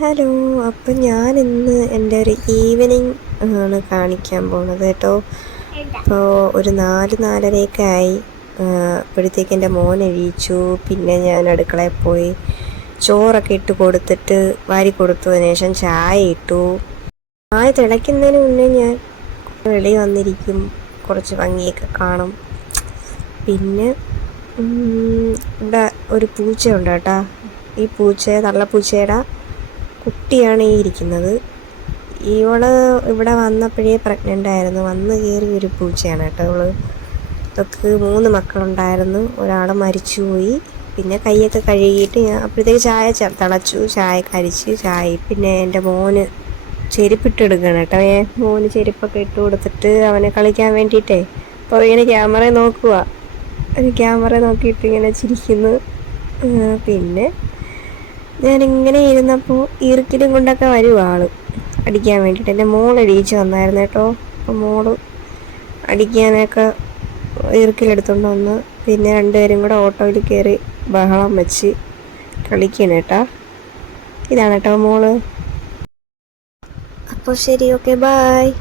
Hello. അപ്പം ഞാനിന്ന് എൻ്റെ ഒരു ഈവനിങ് ആണ് കാണിക്കാൻ പോണത് കേട്ടോ. അപ്പോൾ ഒരു 4-4:30 ആയി. അപ്പോഴത്തേക്ക് എൻ്റെ മോൻ എഴുതിച്ചു. പിന്നെ ഞാൻ അടുക്കളയിൽ പോയി ചോറൊക്കെ ഇട്ട് കൊടുത്തിട്ട് വാരി കൊടുത്തതിന് ശേഷം ചായ ഇട്ടു. ചായ തിളയ്ക്കുന്നതിന് മുന്നേ ഞാൻ വെളി വന്നിരിക്കും, കുറച്ച് ഭംഗിയൊക്കെ കാണും. പിന്നെ ഇവിടെ ഒരു പൂച്ചയുണ്ട് കേട്ടോ. ഈ തള്ളപ്പൂച്ചയുടെ കുട്ടിയാണ് ഈ ഇരിക്കുന്നത്. ഇവള് ഇവിടെ വന്നപ്പോഴേ പ്രഗ്നൻ്റ് ആയിരുന്നു. വന്ന് കയറി ഒരു പൂച്ചയാണ് കേട്ടോ ഇവള്. ഇതൊക്കെ 3 മക്കളുണ്ടായിരുന്നു. ഒരാൾ മരിച്ചുപോയി. പിന്നെ കൈയൊക്കെ കഴുകിയിട്ട് ഞാൻ അപ്പോഴത്തേക്ക് ചായ തിളച്ചു. ചായ കരിച്ച് പിന്നെ എൻ്റെ മോന് ചെരുപ്പിട്ടെടുക്കണം കേട്ടോ. മോന് ചെരുപ്പൊക്കെ ഇട്ട് കൊടുത്തിട്ട് അവനെ കളിക്കാൻ വേണ്ടിയിട്ടേ. അപ്പോൾ ഇങ്ങനെ ക്യാമറ നോക്കിയിട്ട് ഇങ്ങനെ ചിരിക്കുന്നു. പിന്നെ ഞാനിങ്ങനെ ഇരുന്നപ്പോൾ ഈർക്കിലും കൊണ്ടൊക്കെ വരും ആൾ അടിക്കാൻ വേണ്ടിയിട്ട്. എൻ്റെ മോൾ എഴുതിച്ച് വന്നായിരുന്നു കേട്ടോ. അപ്പോൾ മോള് അടിക്കാനൊക്കെ ഈർക്കിലെടുത്തുകൊണ്ട് വന്ന് പിന്നെ 2 പേരും കൂടെ ഓട്ടോയിൽ കയറി ബഹളം വെച്ച് കളിക്കണം കേട്ടോ. ഇതാണ് കേട്ടോ മോള്. അപ്പോൾ ശരി, ഓക്കെ, ബായ്.